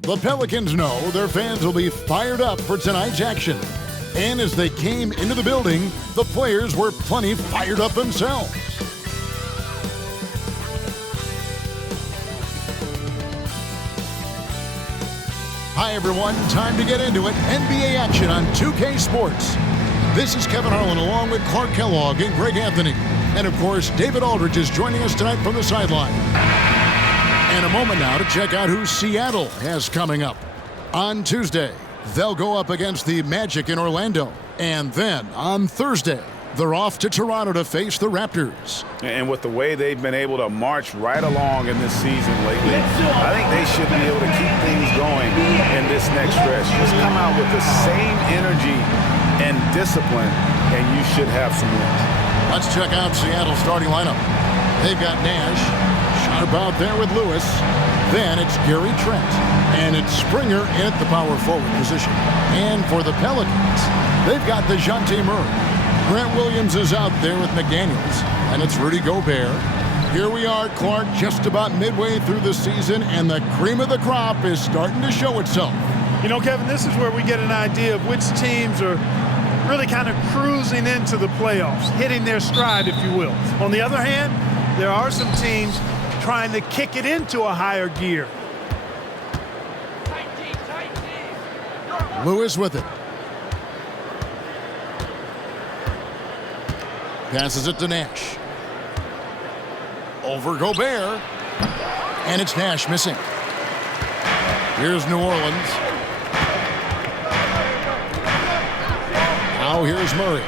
The Pelicans know their fans will be fired up for tonight's action. And as they came into the building, the players were plenty fired up themselves. Hi everyone, time to get into it. NBA action on 2K Sports. This is Kevin Harlan along with Clark Kellogg and Greg Anthony. And of course, David Aldridge is joining us tonight from the sideline. And a moment now to check out who Seattle has coming up. On Tuesday, they'll go up against the Magic in Orlando. And then on Thursday, they're off to Toronto to face the Raptors. And with the way they've been able to march right along in this season lately, I think they should be able to keep things going in this next stretch. Just come out with the same energy and discipline, and you should have some wins. Let's check out Seattle's starting lineup. They've got Nash. Sharp out there with Lewis. Then it's Gary Trent. And it's Springer in at the power forward position. And for the Pelicans, they've got DeJounte Murray. Grant Williams is out there with McDaniels. And it's Rudy Gobert. Here we are, Clark, just about midway through the season, and the cream of the crop is starting to show itself. You know, Kevin, this is where we get an idea of which teams are really kind of cruising into the playoffs, hitting their stride, if you will. On the other hand, there are some teams trying to kick it into a higher gear. Lewis with it. Passes it to Nash. Over Gobert. And it's Nash missing. Here's New Orleans. Now here's Murray.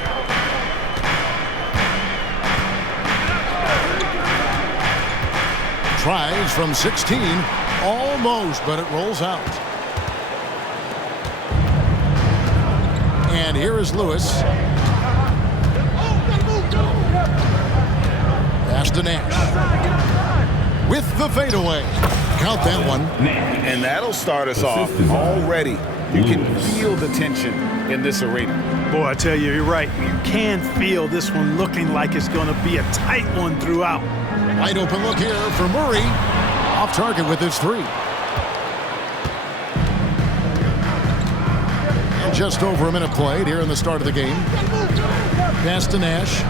Tries from 16. Almost, but it rolls out. And here is Lewis. Pass to Nash. With the fadeaway. Count that one. And that'll start us off already. You can feel the tension in this arena. Boy, I tell you, you're right. You can feel this one looking like it's going to be a tight one throughout. Wide open look here for Murray. Off target with his three. And just over a minute played here in the start of the game. Pass to Nash.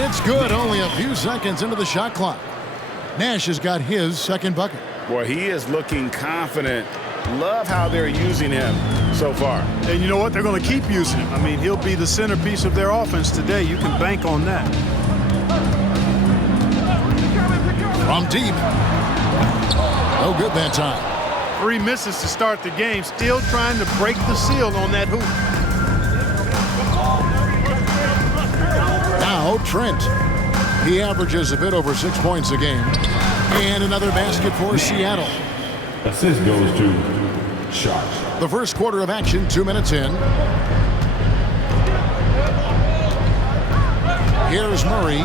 It's good, only a few seconds into the shot clock. Nash has got his second bucket. Boy, he is looking confident. Love how they're using him so far. And you know what? They're going to keep using him. I mean, he'll be the centerpiece of their offense today. You can bank on that. From deep. No good that time. 3 misses to start the game. Still trying to break the seal on that hoop. Now Trent. He averages a bit over 6 points a game. And another basket for Seattle. Assist goes to Sharp. The first quarter of action, 2 minutes in. Here's Murray.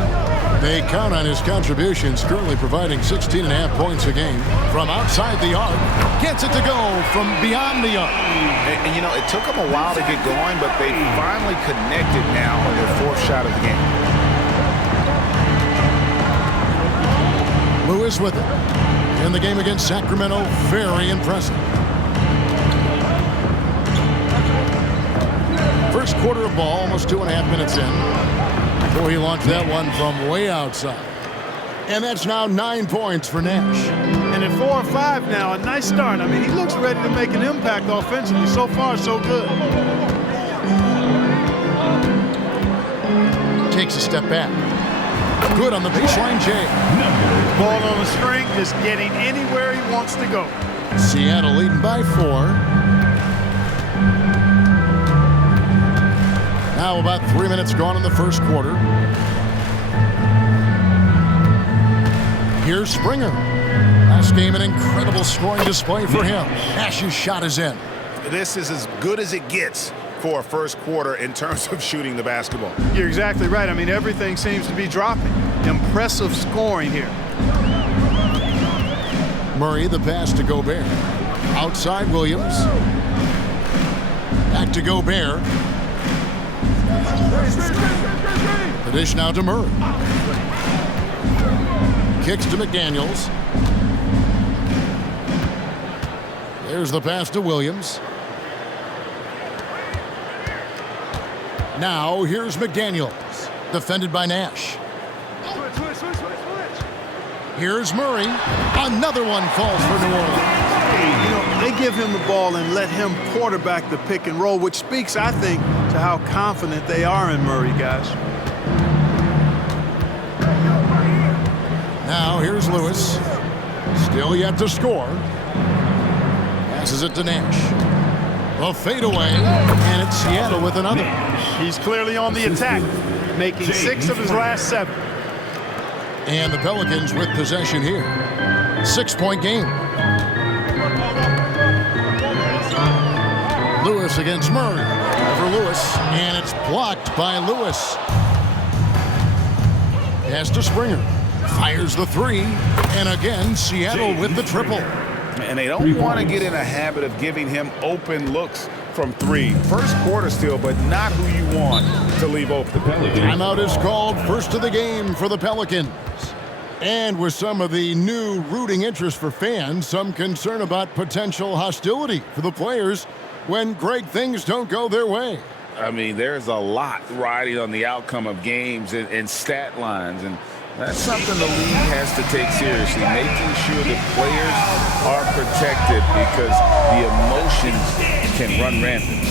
They count on his contributions, currently providing 16.5 points a game. From outside the arc, gets it to go from beyond the arc. And you know, it took them a while to get going, but they finally connected now on their 4th shot of the game. Lewis with it. In the game against Sacramento, very impressive. First quarter of ball, almost 2.5 minutes in. Before he launched that one from way outside. And that's now 9 points for Nash. And at 4 or 5 now, a nice start. I mean, he looks ready to make an impact offensively. So far, so good. Takes a step back. Good on the baseline, Jay. Ball on the string, just getting anywhere he wants to go. Seattle leading by 4. Now about 3 minutes gone in the first quarter. Here's Springer. Last game, an incredible scoring display for him. Nash's shot is in. This is as good as it gets for a first quarter in terms of shooting the basketball. You're exactly right. I mean, everything seems to be dropping. Impressive scoring here. Murray, the pass to Gobert. Outside Williams. Back to Gobert. The dish now to Murray. Kicks to McDaniels. There's the pass to Williams. Now here's McDaniels, defended by Nash. Here's Murray. Another one falls for New Orleans. You know, they give him the ball and let him quarterback the pick and roll, which speaks, I think, to how confident they are in Murray, guys. Now here's Lewis. Still yet to score. Passes it to Nash. A fadeaway, and it's Seattle with another. He's clearly on the attack, making 6 of his last 7. And the Pelicans with possession here. 6-point game. Lewis against Murray. For Lewis, and it's blocked by Lewis. Pass to Springer. Fires the 3, and again, Seattle with the triple. And they don't want to get in a habit of giving him open looks from 3. First quarter still, but not who you want to leave open. Timeout is called, first of the game for the Pelicans. And with some of the new rooting interest for fans, some concern about potential hostility for the players when great things don't go their way. I mean, there's a lot riding on the outcome of games and stat lines, and that's something the league has to take seriously, making sure the players are protected because the emotions can run rampant.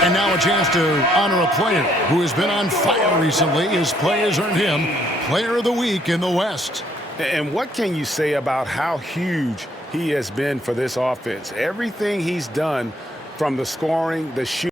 And now a chance to honor a player who has been on fire recently. His play has earned him Player of the Week in the West. And what can you say about how huge he has been for this offense? Everything he's done, from the scoring, the shooting.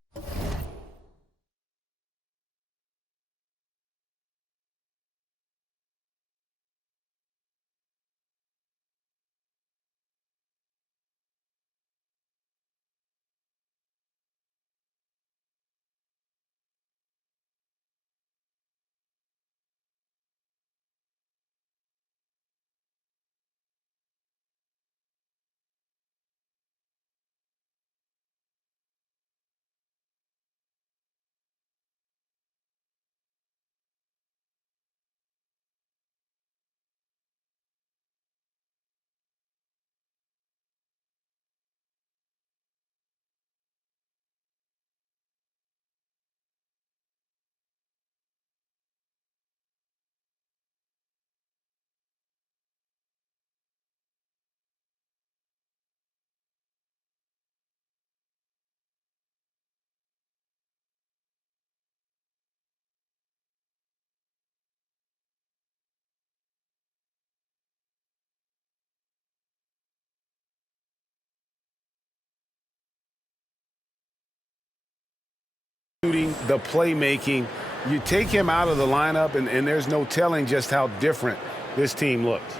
The playmaking, you take him out of the lineup and there's no telling just how different this team looks.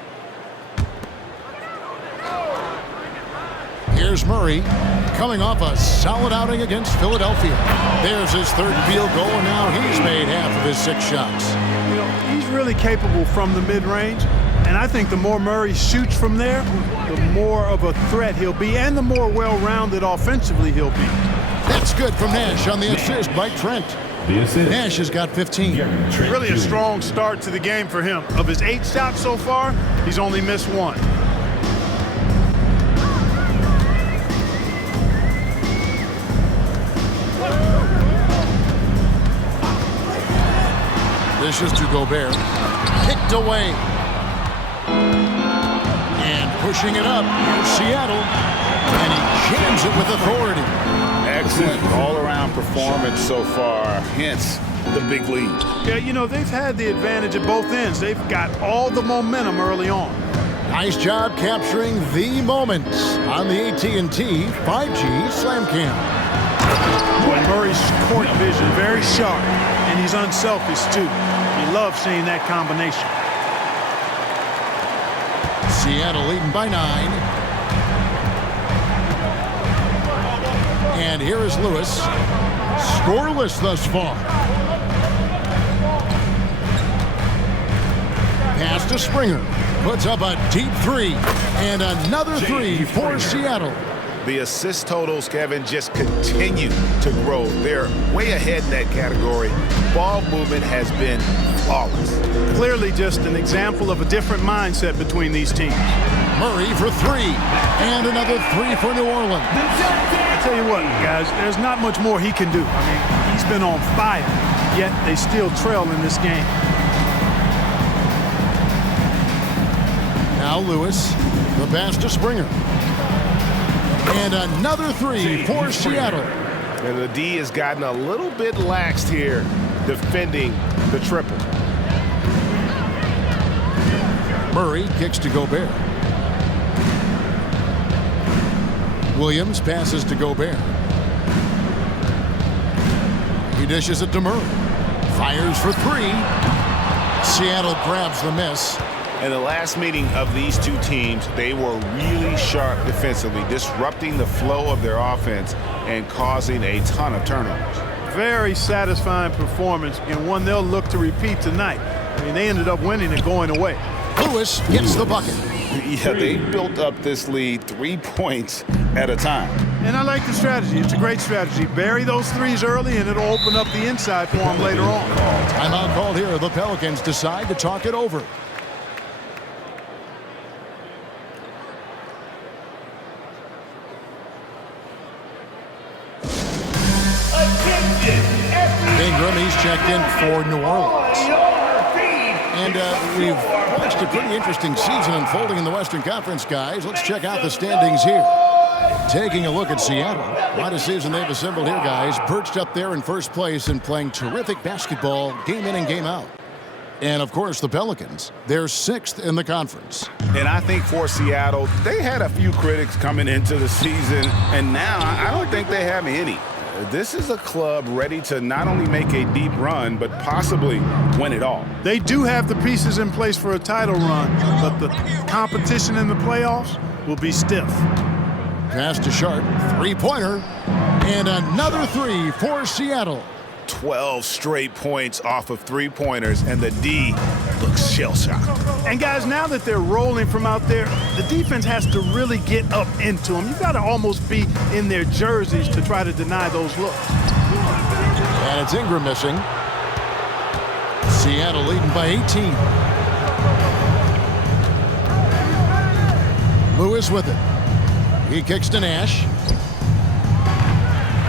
Here's Murray coming off a solid outing against Philadelphia. There's his 3rd field goal, and now he's made half of his 6 shots. You know, he's really capable from the mid-range, and I think the more Murray shoots from there, the more of a threat he'll be, and the more well-rounded offensively he'll be. That's good from Nash on the assist by Trent. Nash has got 15. Really a strong start to the game for him. Of his 8 shots so far, he's only missed 1. Dishes to Gobert. Kicked away. And pushing it up. Here's Seattle. And he jams it with authority. Excellent all-around performance so far, hence the big lead. Yeah, you know, they've had the advantage at both ends. They've got all the momentum early on. Nice job capturing the moments on the AT&T 5G Slam Cam. Boy, Murray's court vision very sharp, and he's unselfish too. You love seeing that combination. Seattle leading by 9. And here is Lewis. Scoreless thus far. Pass to Springer. Puts up a deep 3. And another 3 for Seattle. The assist totals, Kevin, just continue to grow. They're way ahead in that category. Ball movement has been flawless. Clearly just an example of a different mindset between these teams. Murray for 3. And another 3 for New Orleans. I tell you what, guys, there's not much more he can do. I mean, he's been on fire, yet they still trail in this game. Now Lewis, the pass to Springer. And another 3 for Seattle. And the D has gotten a little bit laxed here defending the triple. Murray kicks to Gobert. Williams passes to Gobert. He dishes it to Murray. Fires for 3. Seattle grabs the miss. In the last meeting of these two teams, they were really sharp defensively, disrupting the flow of their offense and causing a ton of turnovers. Very satisfying performance, and one they'll look to repeat tonight. I mean, they ended up winning and going away. Lewis gets the bucket. Yeah, they built up this lead 3 points at a time. And I like the strategy. It's a great strategy. Bury those threes early, and it'll open up the inside for them later on. Timeout called here. The Pelicans decide to talk it over. Ingram, he's checked in for New Orleans. And we've watched a pretty interesting season unfolding in the Western Conference, guys. Let's check out the standings here. Taking a look at Seattle. What a season they've assembled here, guys. Perched up there in first place and playing terrific basketball game in and game out. And, of course, the Pelicans. They're 6th in the conference. And I think for Seattle, they had a few critics coming into the season, and now I don't think they have any. This is a club ready to not only make a deep run, but possibly win it all. They do have the pieces in place for a title run, but the competition in the playoffs will be stiff. Pass to Sharp, 3-pointer, and another 3 for Seattle. 12 straight points off of 3-pointers, and the D looks shell-shocked. And guys, now that they're rolling from out there, the defense has to really get up into them. You've got to almost be in their jerseys to try to deny those looks. And it's Ingram missing. Seattle leading by 18. Lewis with it. He kicks to Nash.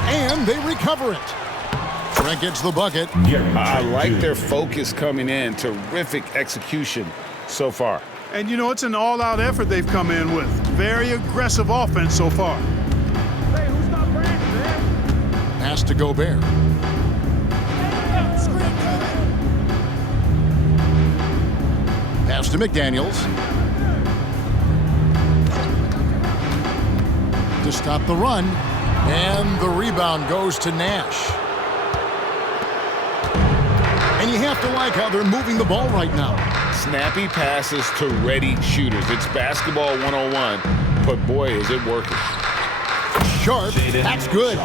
And they recover it. Trent gets the bucket. I like their focus coming in. Terrific execution so far. And, you know, it's an all-out effort they've come in with. Very aggressive offense so far. Hey, who's not Brandon, man? Pass to Gobert. Pass to McDaniels. To stop the run. And the rebound goes to Nash. And you have to like how they're moving the ball right now. Snappy passes to ready shooters. It's basketball 101, but boy, is it working. Sharp, that's good.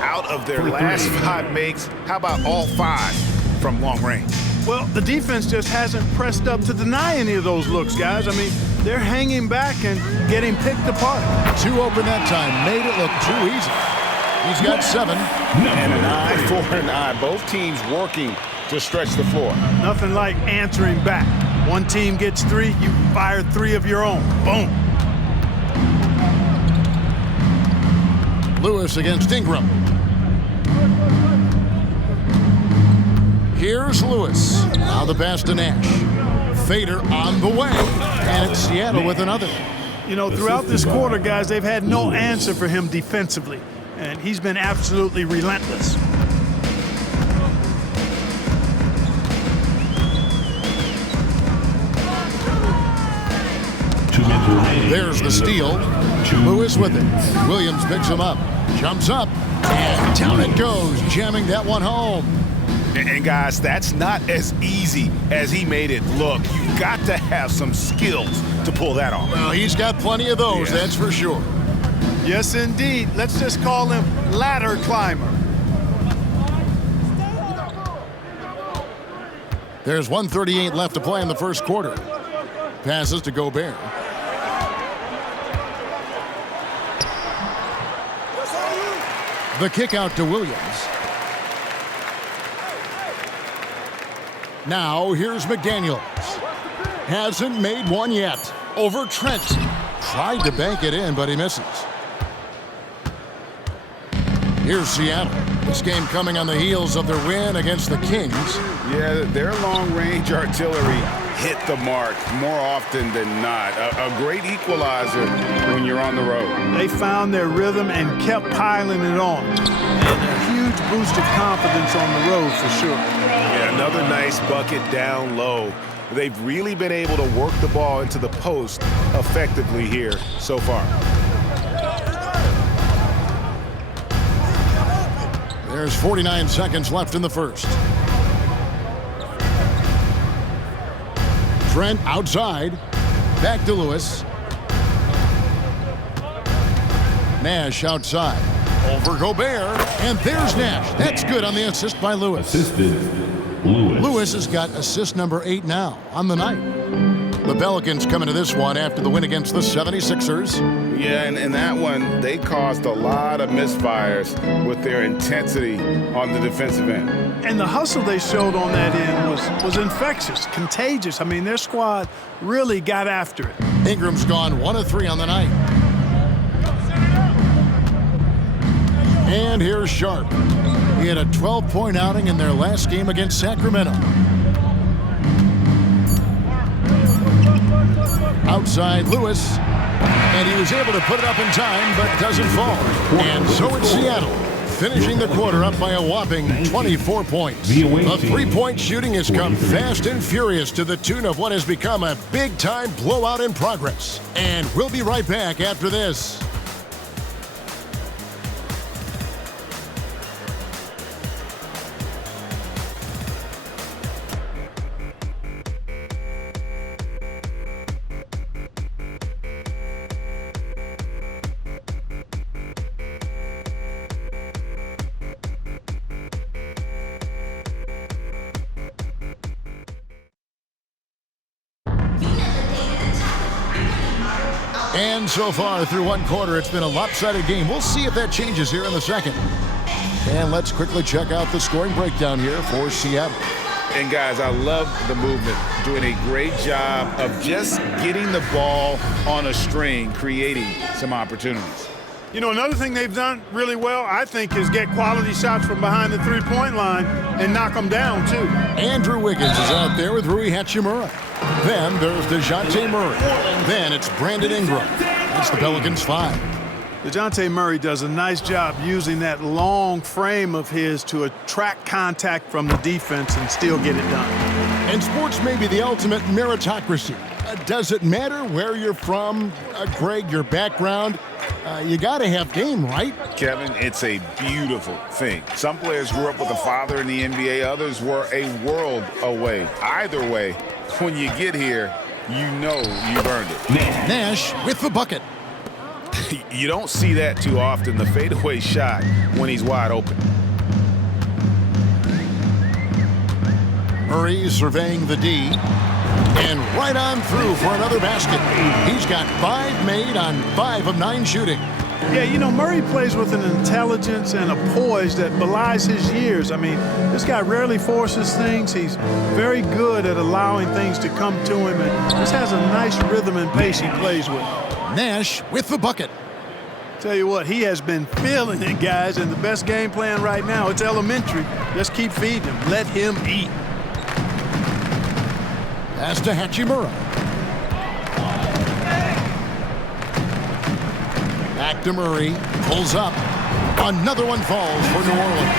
Out of their last 5 makes, how about all 5 from long range? Well, the defense just hasn't pressed up to deny any of those looks, guys. I mean, they're hanging back and getting picked apart. 2 open that time, made it look too easy. He's got 7. And an eye for an eye. Both teams working to stretch the floor. Nothing like answering back. One team gets 3, you fire 3 of your own. Boom. Lewis against Ingram. Here's Lewis. Now the pass to Nash. Fader on the way. And it's Seattle with another. You know, throughout this quarter, guys, they've had no answer for him defensively. And he's been absolutely relentless. There's the steal. Lewis with it. Williams picks him up. Jumps up. And down it goes, jamming that one home. And guys, that's not as easy as he made it look. You've got to have some skills to pull that off. Well, he's got plenty of those, that's for sure. Yes, indeed. Let's just call him ladder climber. There's 1:38 left to play in the first quarter. Passes to Gobert. The kick out to Williams. Now here's McDaniels. Hasn't made one yet. Over Trent. Tried to bank it in, but he misses. Here's Seattle. This game coming on the heels of their win against the Kings. Yeah, their long-range artillery hit the mark more often than not. A great equalizer when you're on the road. They found their rhythm and kept piling it on. And a huge boost of confidence on the road for sure. Yeah, another nice bucket down low. They've really been able to work the ball into the post effectively here so far. There's 49 seconds left in the first. Trent outside. Back to Lewis. Nash outside. Over Gobert. And there's Nash. That's good on the assist by Lewis. Assisted Lewis. Lewis has got assist number 8 now on the night. The Pelicans come into this one after the win against the 76ers. Yeah, and in that one, they caused a lot of misfires with their intensity on the defensive end. And the hustle they showed on that end was infectious, contagious. I mean, their squad really got after it. Ingram's gone 1 of 3 on the night. And here's Sharp. He had a 12-point outing in their last game against Sacramento. Outside Lewis. And he was able to put it up in time, but doesn't fall. And so it's Seattle, finishing the quarter up by a whopping 24 points. The three-point shooting has come fast and furious to the tune of what has become a big-time blowout in progress. And we'll be right back after this. And so far through one quarter, it's been a lopsided game. We'll see if that changes here in the second. And let's quickly check out the scoring breakdown here for Seattle. And guys, I love the movement. Doing a great job of just getting the ball on a string, creating some opportunities. You know, another thing they've done really well, I think, is get quality shots from behind the three-point line and knock them down, too. Andrew Wiggins is out there with Rui Hachimura. Then there's DeJounte Murray. Then it's Brandon Ingram. That's the Pelicans 5. DeJounte Murray does a nice job using that long frame of his to attract contact from the defense and still get it done. And sports may be the ultimate meritocracy. Does it matter where you're from, Greg, your background? You got to have game, right? Kevin, it's a beautiful thing. Some players grew up with a father in the NBA. Others were a world away. Either way, when you get here, you know you've earned it. Nash with the bucket. You don't see that too often, the fadeaway shot when he's wide open. Murray surveying the D. And right on through for another basket. He's got 5 made on 5 of 9 shooting. Yeah, you know, Murray plays with an intelligence and a poise that belies his years. I mean, this guy rarely forces things. He's very good at allowing things to come to him and just has a nice rhythm and pace he plays with. Nash with the bucket. Tell you what, he has been feeling it, guys, and the best game plan right now, it's elementary. Just keep feeding him. Let him eat. Pass to Hachimura. Back to Murray. Pulls up. Another one falls for New Orleans.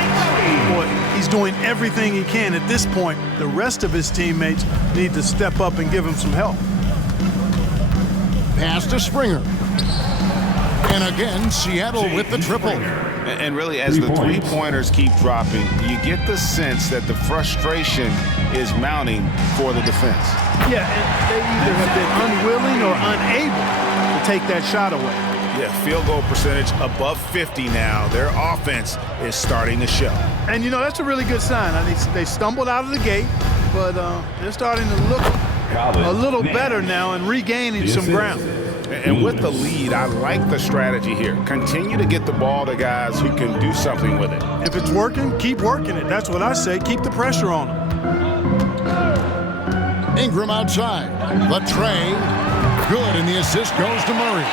Boy, he's doing everything he can at this point. The rest of his teammates need to step up and give him some help. Pass to Springer. And again, Seattle with the triple. And really, as the three-pointers keep dropping, you get the sense that the frustration is mounting for the defense. Yeah, and they either have been unwilling or unable to take that shot away. Yeah, field goal percentage above 50 now. Their offense is starting to show. And, you know, that's a really good sign. They stumbled out of the gate, but they're starting to look a little better now and regaining some ground. And with the lead, I like the strategy here. Continue to get the ball to guys who can do something with it. If it's working, keep working it. That's what I say. Keep the pressure on them. Ingram outside. The tray. Good, and the assist goes to Murray.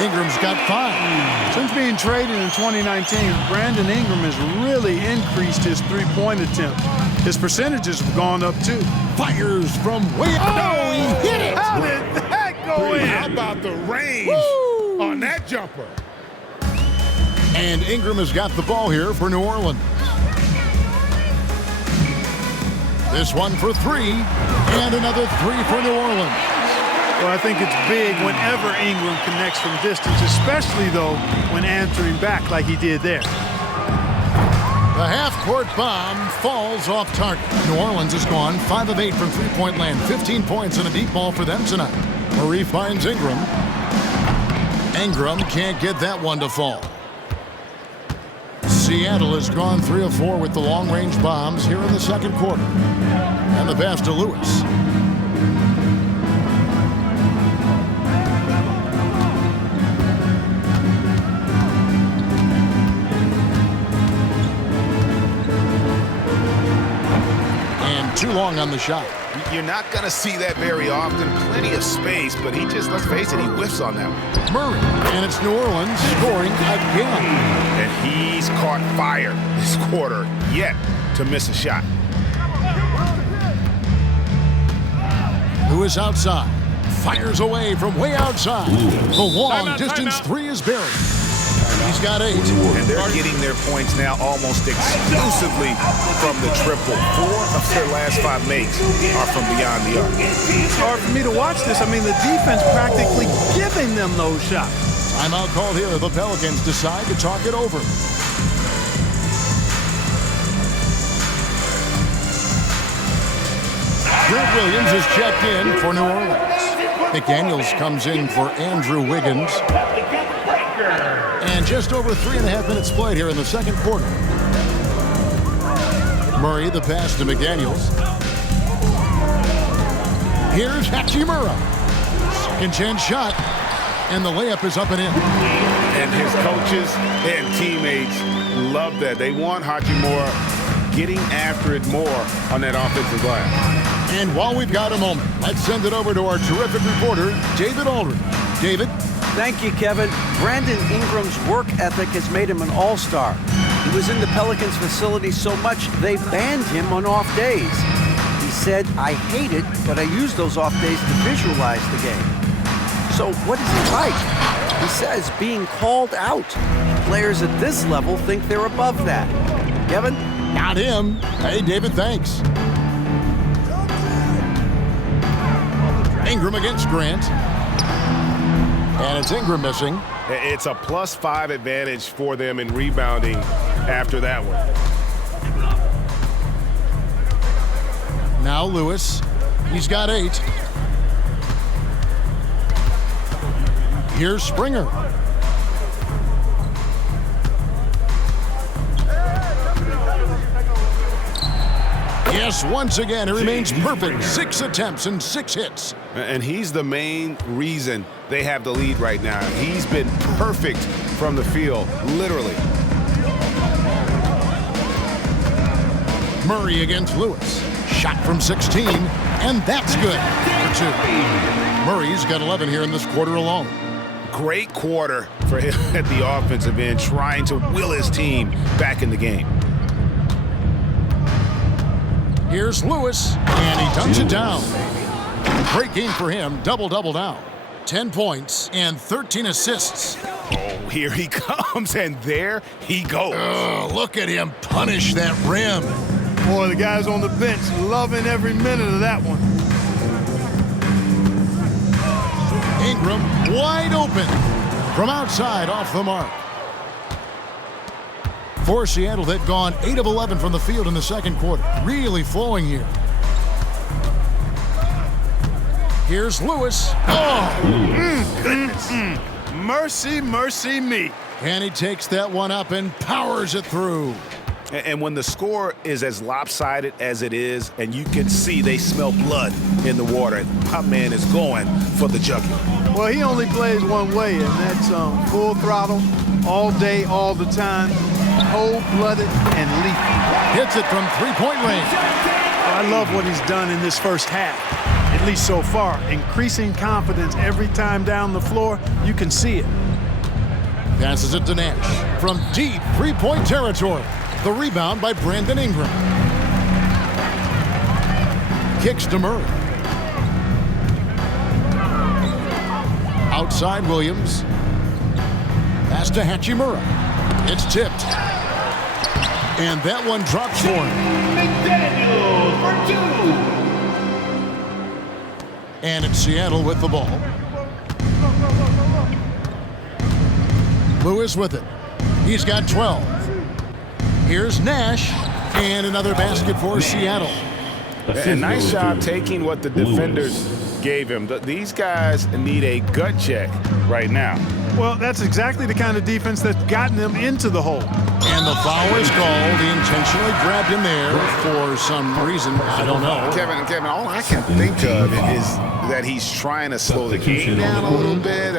Ingram's got 5. Since being traded in 2019, Brandon Ingram has really increased his three-point attempt. His percentages have gone up, too. Fires from way out. Oh, he hit it. How did that go in? How about the range on that jumper? And Ingram has got the ball here for New Orleans. This one for 3, and another 3 for New Orleans. Well, I think it's big whenever Ingram connects from distance, especially, though, when answering back like he did there. The half-court bomb falls off target. New Orleans has gone 5 of 8 from three-point land. 15 points and a deep ball for them tonight. Murray finds Ingram. Ingram can't get that one to fall. Seattle has gone 3 of 4 with the long-range bombs here in the second quarter. And the pass to Lewis. Too long on the shot. You're not going to see that very often. Plenty of space, but he just, let's face it, he whiffs on that one. Murray, and it's New Orleans scoring again. And he's caught fire this quarter, yet to miss a shot. Who is outside? Fires away from way outside. The long distance 3 is buried. He's got 8. And they're getting their points now almost exclusively from the triple. 4 of their last 5 makes are from beyond the arc. It's hard for me to watch this. I mean, the defense practically giving them those shots. Timeout called here. The Pelicans decide to talk it over. Grant Williams is checked in for New Orleans. McDaniels comes in for Andrew Wiggins. And just over 3.5 minutes played here in the second quarter. Murray, the pass to McDaniels. Here's Hachimura. Second chance shot. And the layup is up and in. And his coaches and teammates love that. They want Hachimura getting after it more on that offensive glass. And while we've got a moment, let's send it over to our terrific reporter, David Aldridge. David? Thank you, Kevin. Brandon Ingram's work ethic has made him an all-star. He was in the Pelicans facility so much they banned him on off days. He said, "I hate it, but I use those off days to visualize the game." So what is he like? He says being called out. Players at this level think they're above that. Kevin? Not him. Hey, David, thanks. Ingram against Grant. And it's Ingram missing. It's a +5 advantage for them in rebounding after that one. Now Lewis. He's got 8. Here's Springer. Yes, once again, it remains perfect. 6 attempts and 6 hits. And he's the main reason they have the lead right now. He's been perfect from the field, literally. Murray against Lewis. Shot from 16, and that's good for 2. Murray's got 11 here in this quarter alone. great quarter for him at the offensive end, trying to will his team back in the game. Here's Lewis, and he dunks it down. Great game for him, double-double now. 10 points and 13 assists. Oh, here he comes, and there he goes. Oh, look at him punish that rim. Boy, the guys on the bench loving every minute of that one. Ingram wide open from outside off the mark. For Seattle, they've gone 8 of 11 from the field in the second quarter. Really flowing here. Here's Lewis. Oh, Goodness. Mercy, mercy me. and he takes that one up and powers it through. And when the score is as lopsided as it is, and you can see they smell blood in the water, my man is going for the jugular. Well, he only plays one way, and that's full throttle, all day, all the time, cold-blooded and lethal. Hits it from three-point range. I love what he's done in this first half, at least so far. Increasing confidence every time down the floor. You can see it. Passes it to Nash from deep three-point territory. The rebound by Brandon Ingram. Kicks to Murray. Outside Williams. Pass to Hachimura. It's tipped. And that one drops for him. And it's Seattle with the ball. Lewis with it. He's got 12. Here's Nash, and another basket for Seattle. A nice job taking what the defenders gave him. These guys need a gut check right now. Well, that's exactly the kind of defense that's gotten them into the hole. And the foul is called. He intentionally grabbed him there for some reason. I don't know. Kevin, all I can think of is that he's trying to slow the game down a little bit.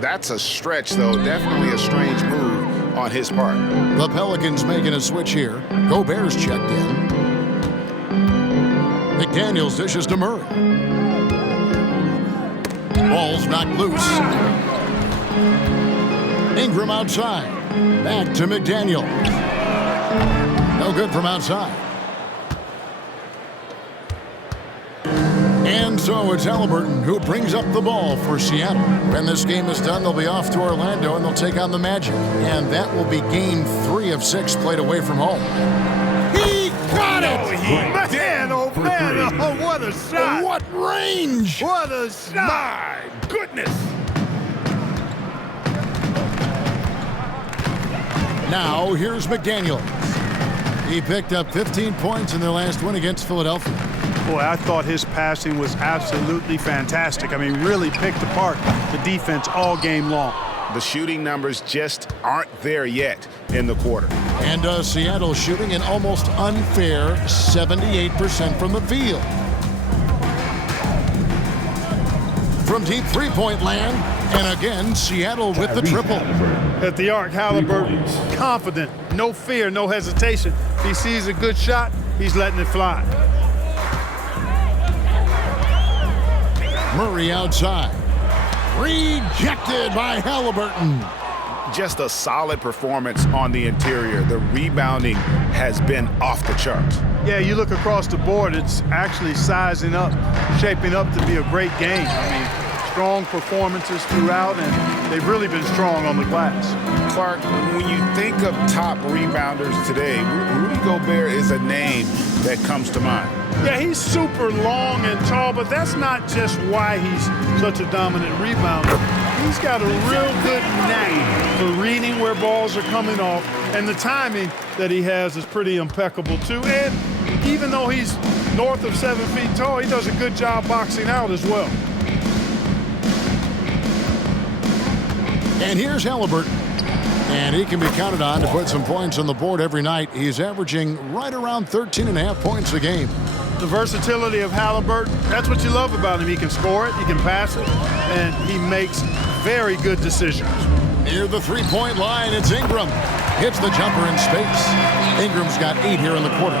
That's a stretch, though. Definitely a strange move on his part. The Pelicans making a switch here. Gobert's checked in. McDaniels dishes to Murray. Ball's knocked loose. Ingram outside. Back to McDaniel. No good from outside. And so it's Halliburton who brings up the ball for Seattle. When this game is done, they'll be off to Orlando and they'll take on the Magic. And that will be game 3 of 6 played away from home. He got it! Oh, man, oh, what a shot. What range! What a shot. My goodness! Now, here's McDaniel. He picked up 15 points in their last win against Philadelphia. Boy, I thought his passing was absolutely fantastic. I mean, really picked apart the defense all game long. The shooting numbers just aren't there yet in the quarter. And Seattle shooting an almost unfair 78% from the field. From deep three-point land, and again, Seattle with the triple. At the arc, Halliburton, confident, no fear, no hesitation. If he sees a good shot, he's letting it fly. Murray outside. Rejected by Halliburton. Just a solid performance on the interior. The rebounding has been off the charts. Yeah, you look across the board, it's actually sizing up, shaping up to be a great game. I mean, strong performances throughout, and they've really been strong on the glass. Clark, when you think of top rebounders today, Rudy Gobert is a name that comes to mind. Yeah, he's super long and tall, but that's not just why he's such a dominant rebounder. He's got a real good knack for reading where balls are coming off, and the timing that he has is pretty impeccable too. And even though he's north of 7 feet tall, he does a good job boxing out as well. And here's Halliburton. And he can be counted on to put some points on the board every night. He's averaging right around 13.5 points a game. The versatility of Halliburton, that's what you love about him. He can score it, he can pass it, and he makes very good decisions. Near the three-point line, it's Ingram. Hits the jumper in space. Ingram's got 8 here in the quarter.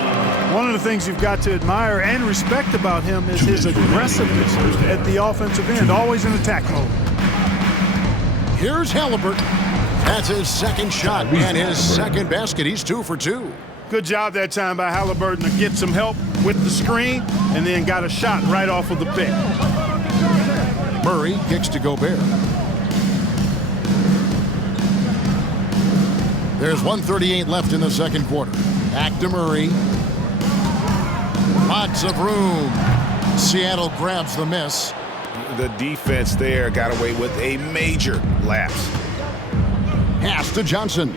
One of the things you've got to admire and respect about him is his aggressiveness at the offensive end, always in attack mode. Here's Halliburton. That's his second shot and his second basket. He's 2 for 2. Good job that time by Halliburton to get some help with the screen and then got a shot right off of the pick. Murray kicks to Gobert. There's 1:38 left in the second quarter. Back to Murray. Lots of room. Seattle grabs the miss. The defense there got away with a major lapse. Pass to Johnson.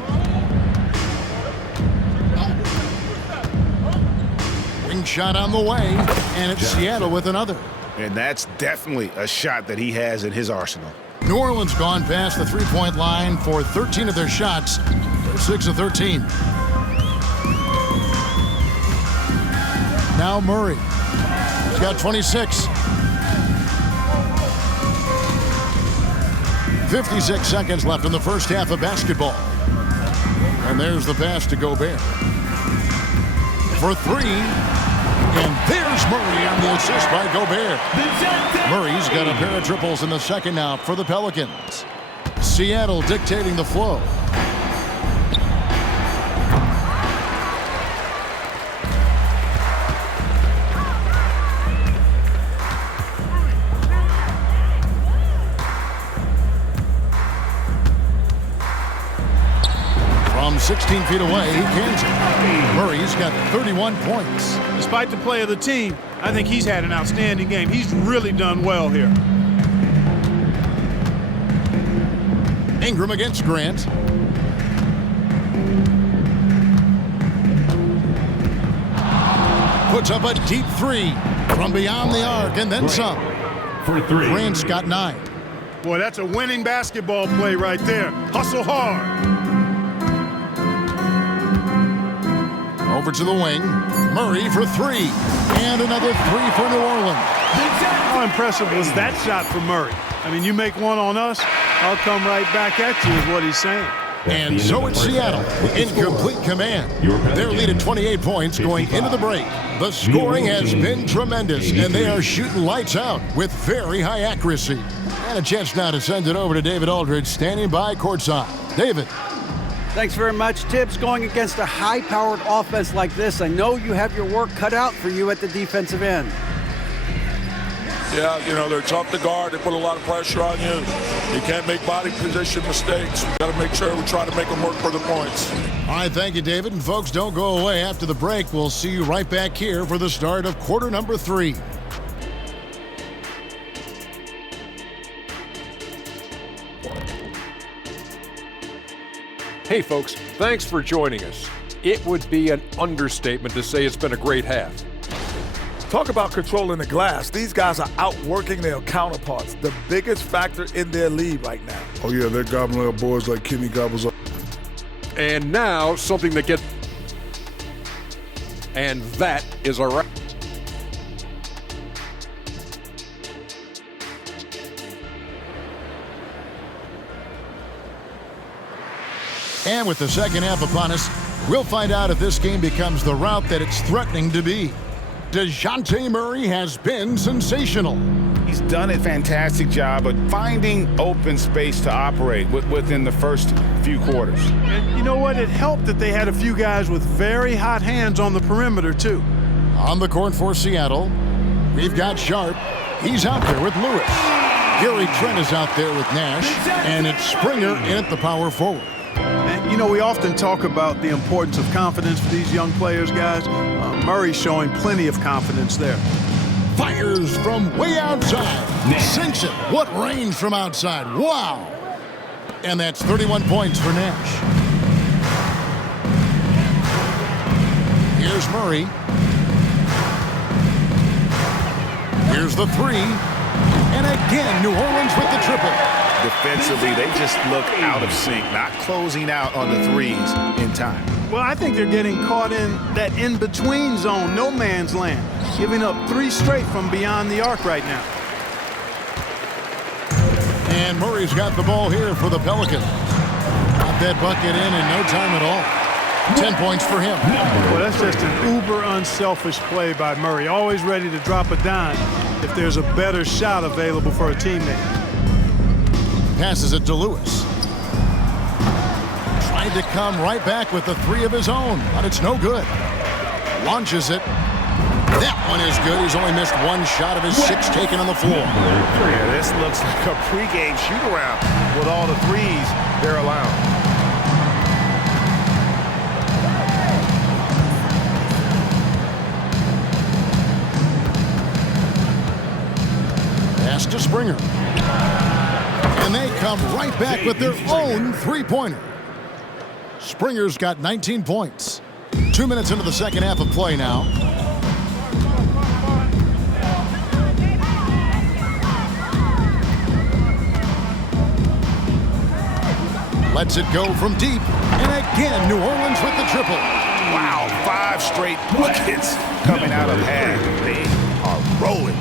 Wing shot on the way, and it's Seattle with another. And that's definitely a shot that he has in his arsenal. New Orleans gone past the three-point line for 13 of their shots. They're 6 of 13. Now Murray. He's got 26. 56 seconds left in the first half of basketball. And there's the pass to Gobert. For 3. And there's Murray on the assist by Gobert. Murray's got a pair of triples in the second now for the Pelicans. Seattle dictating the flow. From 16 feet away, he cans it. Murray's got 31 points. Despite the play of the team, I think he's had an outstanding game. He's really done well here. Ingram against Grant. Puts up a deep 3 from beyond the arc and then some. For 3. Grant's got 9. Boy, that's a winning basketball play right there. Hustle hard. Over to the wing. Murray for 3. And another 3 for New Orleans. How impressive was that shot for Murray? I mean, you make one on us, I'll come right back at you is what he's saying. And so it's Seattle in complete command. Their lead at 28 points going into the break. The scoring has been tremendous, and they are shooting lights out with very high accuracy. And a chance now to send it over to David Aldridge, standing by courtside. David. Thanks very much, Tibbs. Going against a high-powered offense like this, I know you have your work cut out for you at the defensive end. Yeah, you know, they're tough to guard. They put a lot of pressure on you. You can't make body position mistakes. We've got to make sure we try to make them work for the points. All right, thank you, David. And folks, don't go away. After the break, we'll see you right back here for the start of quarter number 3. Hey folks, thanks for joining us. It would be an understatement to say it's been a great half. Talk about controlling the glass. These guys are outworking their counterparts, the biggest factor in their league right now. Oh, yeah, they're gobbling up boys like Kenny gobbles up. And now something that gets... And that is a wrap. And with the second half upon us, we'll find out if this game becomes the route that it's threatening to be. DeJounte Murray has been sensational. He's done a fantastic job of finding open space to operate within the first few quarters. And you know what? It helped that they had a few guys with very hot hands on the perimeter, too. On the court for Seattle, we've got Sharp. He's out there with Lewis. Gary Trent is out there with Nash. And it's Springer in at the power forward. And, you know, we often talk about the importance of confidence for these young players, guys. Murray's showing plenty of confidence there. Fires from way outside. Sinks it. What range from outside. Wow. And that's 31 points for Nash. Here's Murray. Here's the 3. And again, New Orleans with the triple. Defensively, they just look out of sync, not closing out on the threes in time. Well, I think they're getting caught in that in-between zone, no man's land, giving up 3 straight from beyond the arc right now. And Murray's got the ball here for the Pelicans. Got that bucket in no time at all. 10 points for him. Well, that's just an uber unselfish play by Murray, always ready to drop a dime if there's a better shot available for a teammate. Passes it to Lewis. Tried to come right back with the three of his own, but it's no good. Launches it. That one is good. He's only missed one shot of his 6 taken on the floor. Yeah, this looks like a pregame shoot-around with all the threes they're allowing. Pass to Springer. And they come right back with their own three-pointer. Springer's got 19 points. 2 minutes into the second half of play now. Lets it go from deep. And again, New Orleans with the triple. Wow, 5 straight buckets coming out of half. They are rolling.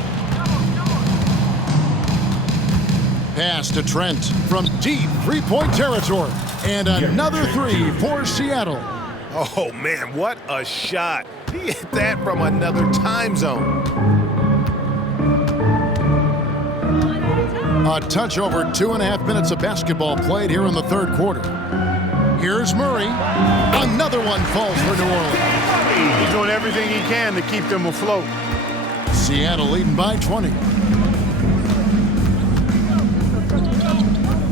Pass to Trent from deep three-point territory. And another three for Seattle. Oh, man, what a shot. He hit that from another time zone. A touch over 2.5 minutes of basketball played here in the third quarter. Here's Murray. Another one falls for New Orleans. He's doing everything he can to keep them afloat. Seattle leading by 20.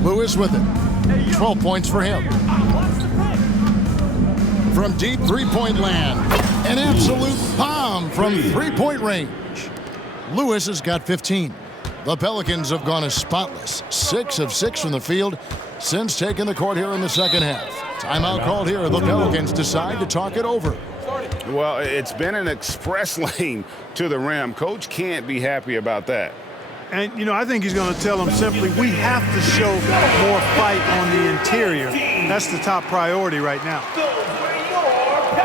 Lewis with it. 12 points for him. From deep three-point land. An absolute bomb from three-point range. Lewis has got 15. The Pelicans have gone as spotless. 6 of 6 from the field since taking the court here in the second half. Timeout called here. The Pelicans decide to talk it over. Well, it's been an express lane to the rim. Coach can't be happy about that. And, you know, I think he's going to tell them simply, we have to show more fight on the interior. That's the top priority right now.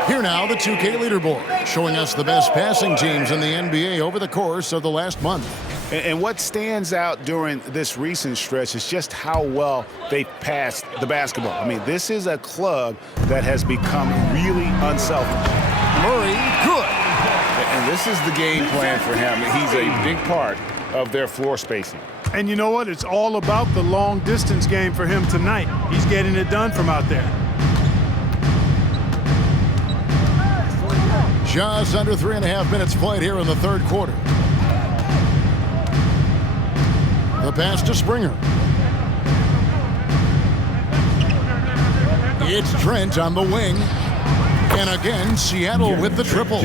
Here now, the 2K leaderboard, showing us the best passing teams in the NBA over the course of the last month. And what stands out during this recent stretch is just how well they passed the basketball. I mean, this is a club that has become really unselfish. Murray, good. And this is the game plan for him. He's a big part of their floor spacing. And you know what? It's all about the long distance game for him tonight. He's getting it done from out there. Just under 3.5 minutes played here in the third quarter. The pass to Springer. It's Trent on the wing. And again, Seattle with the triple.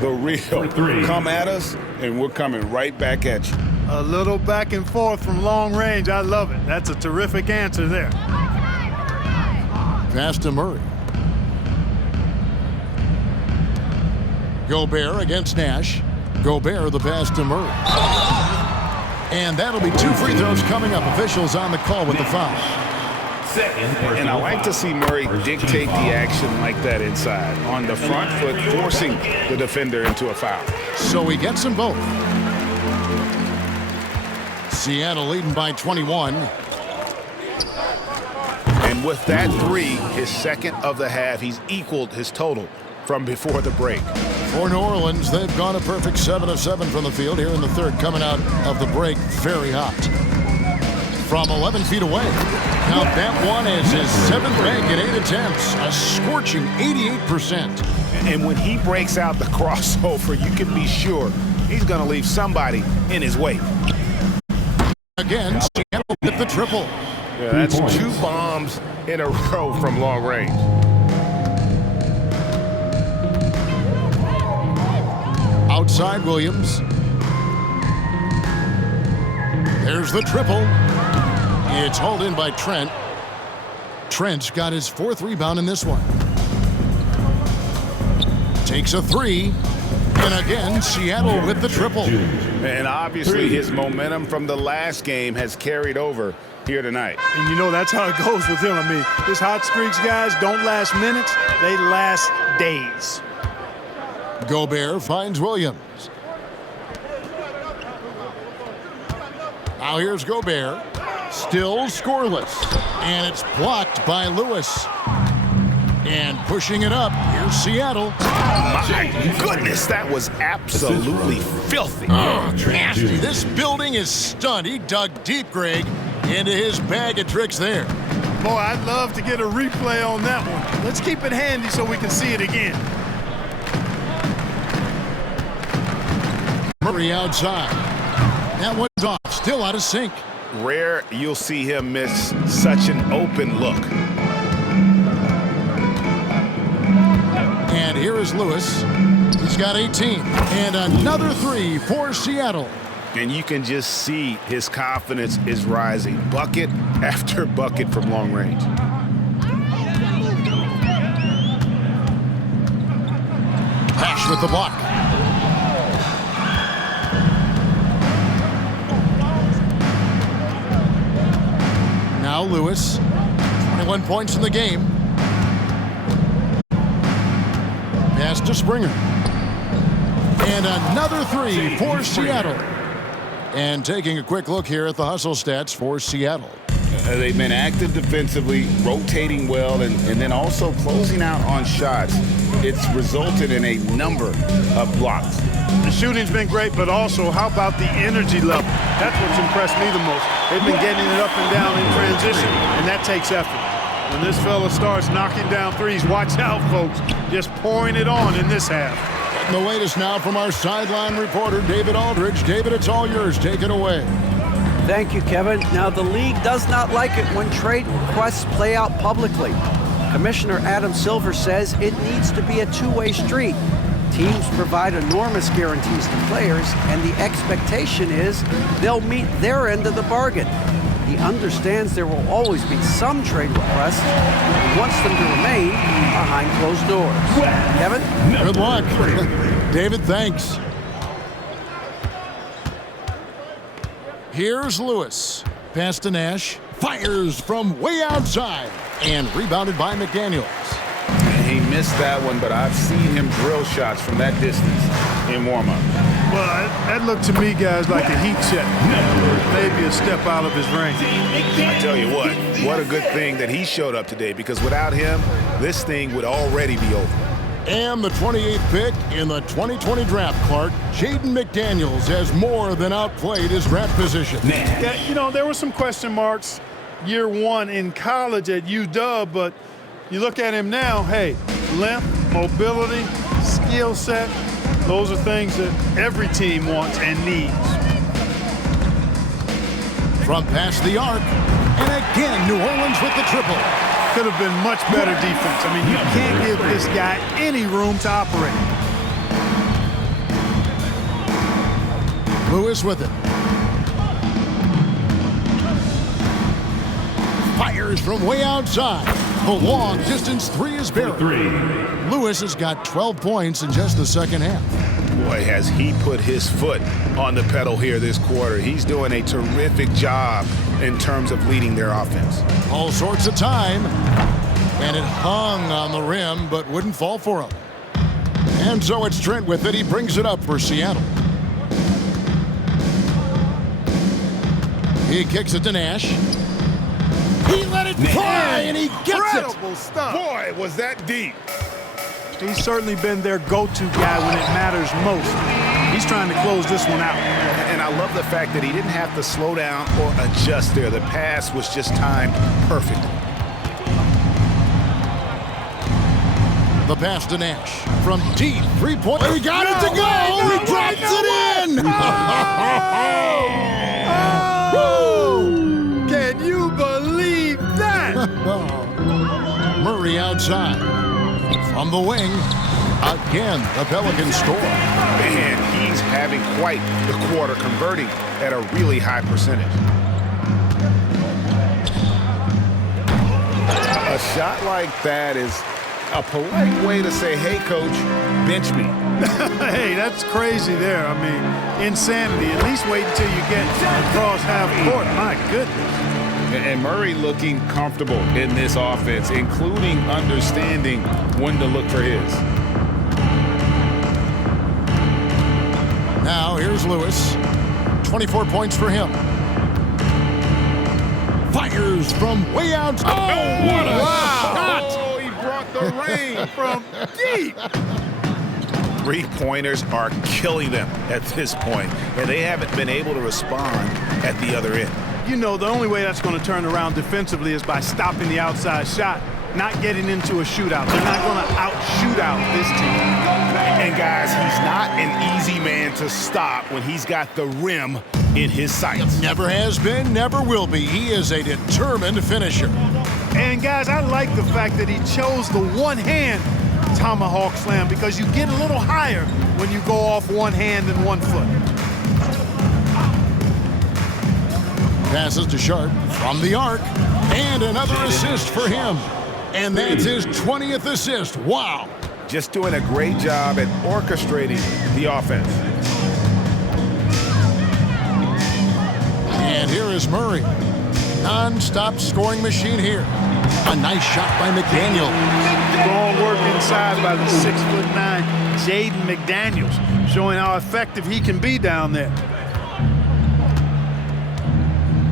The real come at us, and we're coming right back at you. A little back and forth from long range. I love it. That's a terrific answer there. Pass to Murray. Gobert against Nash. Gobert the pass to Murray. And that'll be 2 free throws coming up. Officials on the call with the foul. And I like to see Murray dictate the action like that inside. On the front foot, forcing the defender into a foul. So he gets them both. Seattle leading by 21. And with that three, his second of the half, he's equaled his total from before the break. For New Orleans, they've gone a perfect 7 of 7 from the field here in the third, coming out of the break very hot. From 11 feet away. Now that one is his 7th bank at 8 attempts, a scorching 88%. And when he breaks out the crossover, you can be sure he's going to leave somebody in his way. Again, Seattle with the triple. Yeah, that's 2 bombs in a row from long range. Outside Williams. There's the triple. It's hauled in by Trent. Trent's got his 4th rebound in this one. Takes a 3. And again, Seattle with the triple. And obviously his momentum from the last game has carried over here tonight. And you know that's how it goes with him. I mean, his hot streaks, guys, don't last minutes. They last days. Gobert finds Williams. Now here's Gobert. Still scoreless. And it's blocked by Lewis. And pushing it up, here's Seattle. My goodness, that was absolutely filthy. Oh, nasty. This building is stunned. He dug deep, Greg. into his bag of tricks there. Boy, I'd love to get a replay on that one. Let's keep it handy so we can see it again. Murray outside. That one's off, still out of sync. Rare you'll see him miss such an open look. And here is Lewis. He's got 18. And another three for Seattle. And you can just see his confidence is rising. Bucket after bucket from long range. Pash with the block. Now Lewis, 21 points in the game. Pass to Springer. And another three for Seattle. And taking a quick look here at the hustle stats for Seattle. They've been active defensively, rotating well, and then also closing out on shots. It's resulted in a number of blocks. The shooting's been great, but also how about the energy level? That's what's impressed me the most. They've been getting it up and down in transition, and that takes effort. When this fella starts knocking down threes, watch out, folks. Just pouring it on in this half. And the latest now from our sideline reporter, David Aldridge. David, it's all yours. Take it away. Thank you, Kevin. Now, the league does not like it when trade requests play out publicly. Commissioner Adam Silver says it needs to be a two-way street. Teams provide enormous guarantees to players, and the expectation is they'll meet their end of the bargain. He understands there will always be some trade requests and wants them to remain behind closed doors. Kevin? Good luck. David, thanks. Here's Lewis. Pass to Nash. Fires from way outside. And rebounded by McDaniels. He missed that one, but I've seen him drill shots from that distance in warm-up. Well, that looked to me, guys, like a heat check. Maybe a step out of his range. I tell you what a good thing that he showed up today, because without him, this thing would already be over. And the 28th pick in the 2020 draft, Clark, Jaden McDaniels has more than outplayed his draft position. Yeah, you know, there were some question marks year one in college at UW, but you look at him now, hey, length, mobility, skill set, those are things that every team wants and needs. From past the arc, and again, New Orleans with the triple. Could have been much better defense. I mean, you can't give this guy any room to operate. Lewis with it. Fires from way outside. The long distance three is buried. Lewis has got 12 points in just the second half. Boy, has he put his foot on the pedal here this quarter. He's doing a terrific job in terms of leading their offense. All sorts of time. And it hung on the rim, but wouldn't fall for him. And so it's Trent with it. He brings it up for Seattle. He kicks it to Nash. He let it fly, and he gets Incredible stuff. Boy, was that deep. He's certainly been their go-to guy when it matters most. He's trying to close this one out. And I love the fact that he didn't have to slow down or adjust there. The pass was just timed perfectly. The pass to Nash from deep three-point. He got it to go. He drops it in. Oh! Can you believe that? Murray outside. From the wing, again, the Pelicans score. And he's having quite the quarter, converting at a really high percentage. A shot like that is a polite way to say, hey, coach, bench me. Hey, that's crazy there. I mean, insanity. At least wait until you get across half court. My goodness. And Murray looking comfortable in this offense, including understanding when to look for his. Now, here's Lewis. 24 points for him. Fires from way out. Oh, what a shot! Oh, he brought the rain from deep. Three-pointers are killing them at this point, and they haven't been able to respond at the other end. you know the only way that's going to turn around defensively is by stopping the outside shot, not getting into a shootout. They're not going to out-shoot out this team. And guys, he's not an easy man to stop when he's got the rim in his sights. Never has been, never will be. He is a determined finisher. And guys, I like the fact that he chose the one-hand tomahawk slam because you get a little higher when you go off one hand and 1 foot. Passes to Sharp from the arc, and another assist for him. And that's his 20th assist. Wow. Just doing a great job at orchestrating the offense. And here is Murray. Non-stop scoring machine here. A nice shot by McDaniel. Strong work inside by the 6'9" Jaden McDaniels, showing how effective he can be down there.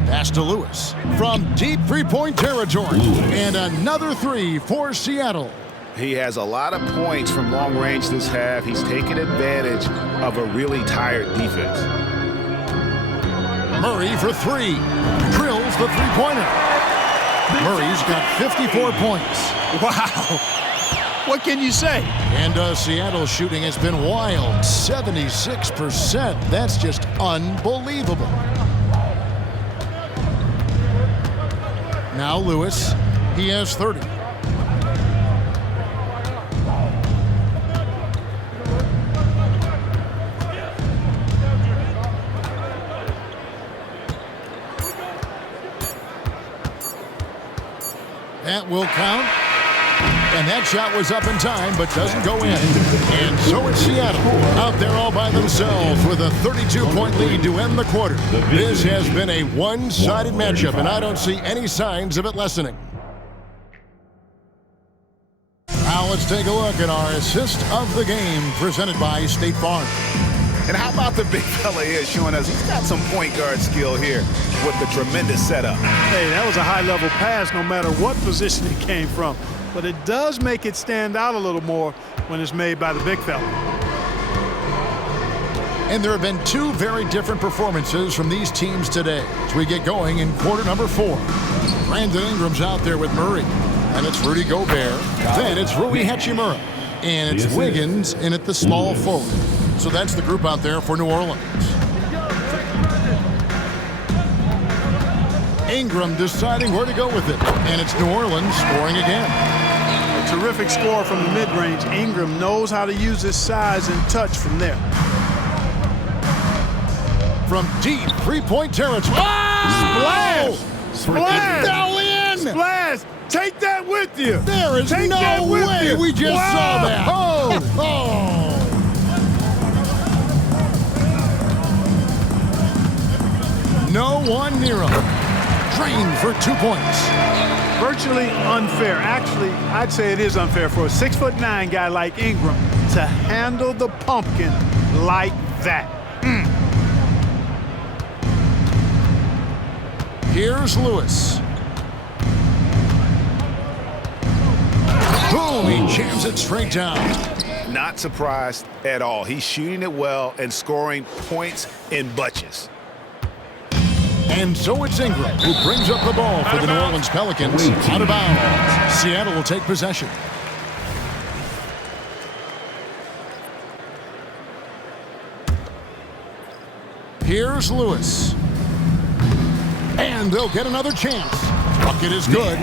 Pass to Lewis from deep three-point territory. And another three for Seattle. He has a lot of points from long range this half. He's taken advantage of a really tired defense. Murray for three. Drills the three-pointer. Murray's got 54 points. Wow. What can you say? And Seattle's shooting has been wild. 76%. That's just unbelievable. Now Lewis. He has 30. That will count. And that shot was up in time, but doesn't go in. And so it's Seattle out there all by themselves with a 32-point lead to end the quarter. This has been a one-sided matchup, and I don't see any signs of it lessening. Now let's take a look at our assist of the game presented by State Farm. And how about the big fella here showing us he's got some point guard skill here with the tremendous setup. Hey, that was a high-level pass no matter what position it came from. But it does make it stand out a little more when it's made by the big fella. And there have been two very different performances from these teams today as we get going in quarter number 4. Brandon Ingram's out there with Murray. And it's Rudy Gobert. Then it's Rui Hachimura. And it's Wiggins in at the small forward. So that's the group out there for New Orleans. Ingram deciding where to go with it. And it's New Orleans scoring again. A terrific score from the mid-range. Ingram knows how to use his size and touch from there. From deep three-point territory. Splash! Splash! Fell in! Splash! Take that with you! There is Take no way we just saw that. Oh! No one near him. Drained for 2 points. Virtually unfair. Actually, I'd say it is unfair for a 6'9" guy like Ingram to handle the pumpkin like that. Here's Lewis. Boom, he jams it straight down. Not surprised at all. He's shooting it well and scoring points in bunches. And so it's Ingram who brings up the ball for the New Orleans Pelicans. Out of bounds. Seattle will take possession. Here's Lewis. And they'll get another chance. Bucket is good.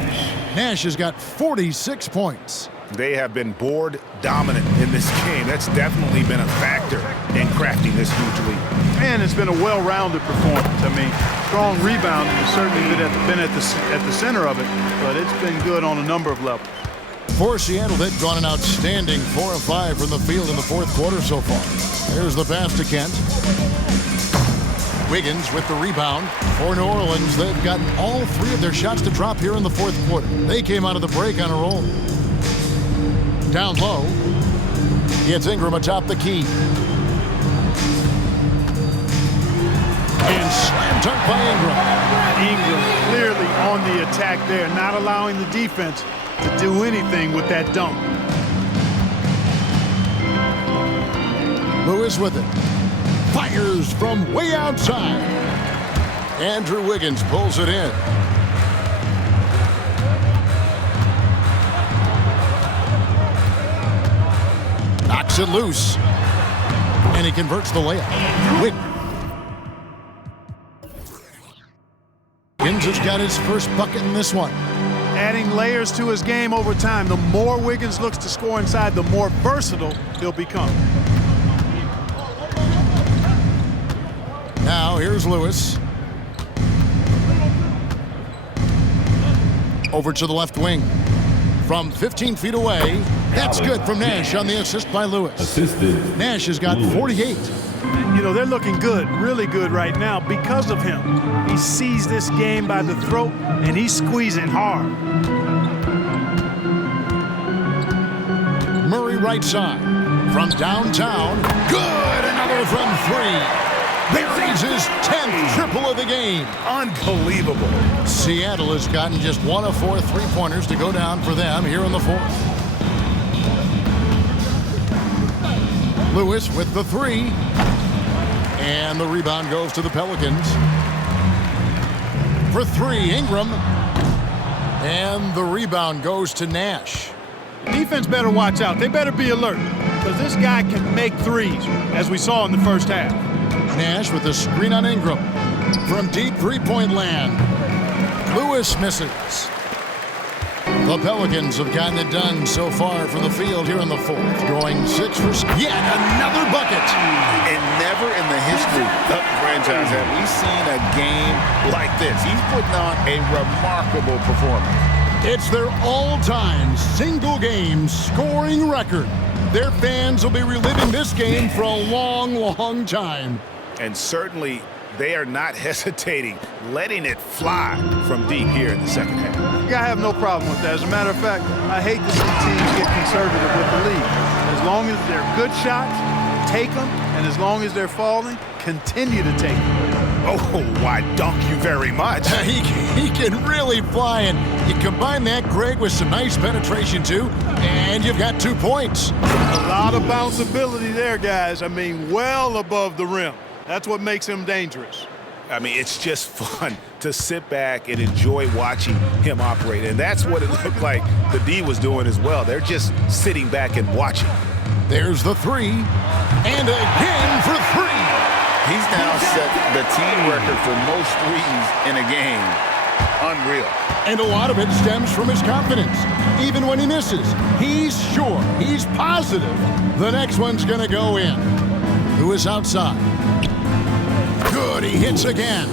Nash has got 46 points. They have been board dominant in this game. That's definitely been a factor in crafting this huge lead. And it's been a well-rounded performance. I mean, strong rebounding has certainly been at the center of it, but it's been good on a number of levels. For Seattle, they've gone an outstanding 4 of 5 from the field in the fourth quarter so far. There's the pass to Kent. Wiggins with the rebound. For New Orleans, they've gotten all 3 of their shots to drop here in the fourth quarter. They came out of the break on a roll. Down low. It's Ingram atop the key. And slam dunk by Ingram. Ingram clearly on the attack there, not allowing the defense to do anything with that dunk. Lewis with it. Fires from way outside. Andrew Wiggins pulls it in. Knocks it loose. And he converts the layup. Wiggins has got his first bucket in this one. Adding layers to his game over time. The more Wiggins looks to score inside, the more versatile he'll become. Now here's Lewis. Over to the left wing. From 15 feet away. That's good from Nash on the assist by Lewis. Assisted. Nash has got 48. You know, they're looking good, really good right now because of him. He sees this game by the throat, and he's squeezing hard. Murray right side. From downtown. Good! Another from three. Buries his 10th triple of the game. Unbelievable. Seattle has gotten just 1 of 4 three-pointers to go down for them here in the fourth. Lewis with the three. And the rebound goes to the Pelicans. For three, Ingram. And the rebound goes to Nash. Defense better watch out. They better be alert because this guy can make threes, as we saw in the first half. Nash with the screen on Ingram. From deep three-point land. Lewis misses. The Pelicans have gotten it done so far from the field here in the fourth. Going 6 for yet another bucket. And never in the history of the franchise have we seen a game like this. He's putting on a remarkable performance. It's their all-time single-game scoring record. Their fans will be reliving this game for a long, long time. And certainly they are not hesitating, letting it fly from deep here in the second half. I have no problem with that. As a matter of fact, I hate to see teams get conservative with the lead. As long as they're good shots, take them, and as long as they're falling, continue to take them. Oh, why, dunk you very much. He can really fly, and you combine that, Greg, with some nice penetration, too, and you've got 2 points. A lot of bounce ability there, guys. I mean, well above the rim. That's what makes him dangerous. I mean, it's just fun to sit back and enjoy watching him operate. And that's what it looked like the D was doing as well. They're just sitting back and watching. There's the three. And again for three. He's now set the team record for most threes in a game. Unreal. And a lot of it stems from his confidence. Even when he misses, he's sure, he's positive the next one's going to go in. Who is outside? Good, he hits again.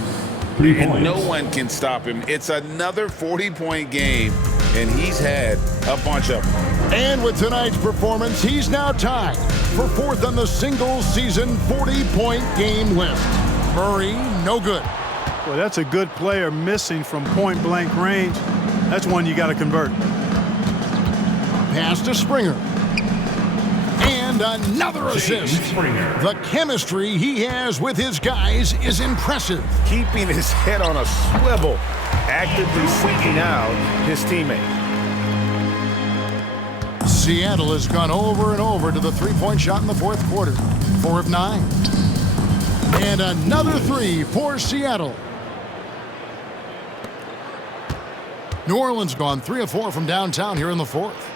And no one can stop him. It's another 40-point game, and he's had a bunch of them. And with tonight's performance, he's now tied for fourth on the single-season 40-point game list. Murray, no good. Well, that's a good player missing from point-blank range. That's one you got to convert. Pass to Springer. And another assist. The chemistry he has with his guys is impressive. Keeping his head on a swivel, actively seeking out his teammate. Seattle has gone over and over to the three-point shot in the fourth quarter. 4 of 9. And another three for Seattle. New Orleans gone 3 of 4 from downtown here in the fourth.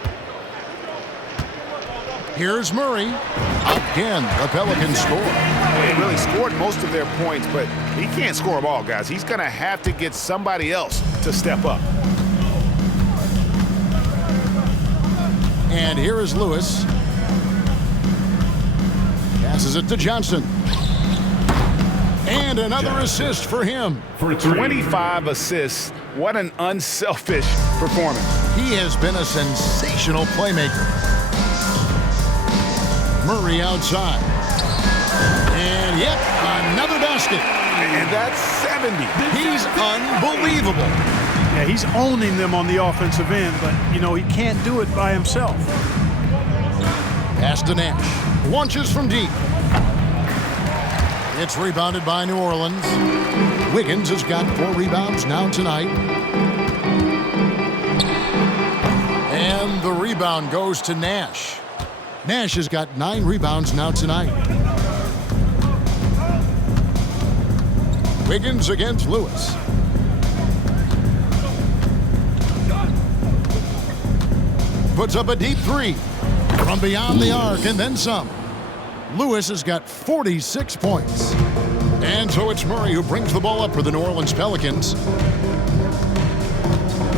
Here's Murray. Again, the Pelicans score. They really scored most of their points, but he can't score them all, guys. He's going to have to get somebody else to step up. And here is Lewis. Passes it to Johnson. And another assist for him. For 25 assists. What an unselfish performance. He has been a sensational playmaker. Murray outside. And yet another basket. And that's 70. He's unbelievable. Yeah, he's owning them on the offensive end, but, you know, he can't do it by himself. Pass to Nash. Launches from deep. It's rebounded by New Orleans. Wiggins has got 4 rebounds now tonight. And the rebound goes to Nash. Nash has got 9 rebounds now tonight. Wiggins against Lewis. Puts up a deep three from beyond the arc and then some. Lewis has got 46 points. And so it's Murray who brings the ball up for the New Orleans Pelicans. The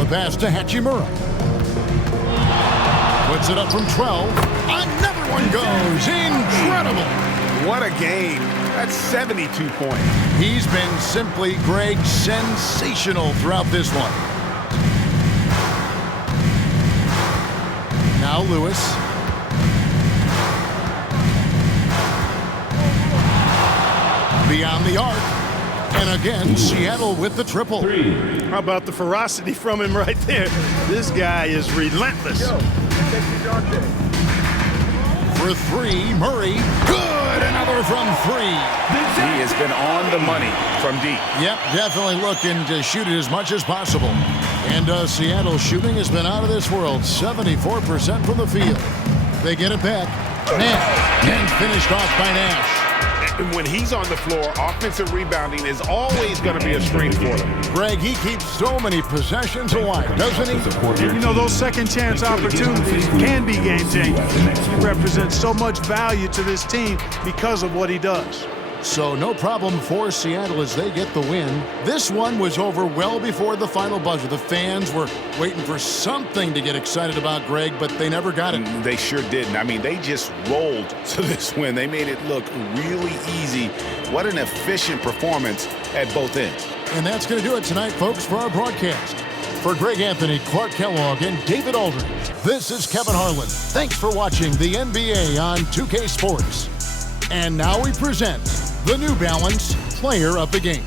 pass to Hachimura. Puts it up from 12. Another one goes. Incredible. What a game. That's 72 points. He's been simply, Greg, sensational throughout this one. Now Lewis. Beyond the arc. And again, Seattle with the triple. How about the ferocity from him right there? This guy is relentless. For three, Murray. Good. Another from three. He has been on the money from deep. Yep, definitely looking to shoot it as much as possible. And Seattle's shooting has been out of this world. 74% from the field. They get it back. Nash. And finished off by Nash. And when he's on the floor, offensive rebounding is always going to be a strength for them. Greg, he keeps so many possessions alive, doesn't he? And you know, those second chance opportunities can be game changers. He represents so much value to this team because of what he does. So no problem for Seattle as they get the win. This one was over well before the final buzzer. The fans were waiting for something to get excited about, Greg, but they never got it. They sure didn't. I mean, they just rolled to this win. They made it look really easy. What an efficient performance at both ends. And that's going to do it tonight, folks, for our broadcast. For Greg Anthony, Clark Kellogg, and David Aldridge, this is Kevin Harlan. Thanks for watching the NBA on 2K Sports. And now we present the New Balance Player of the Game.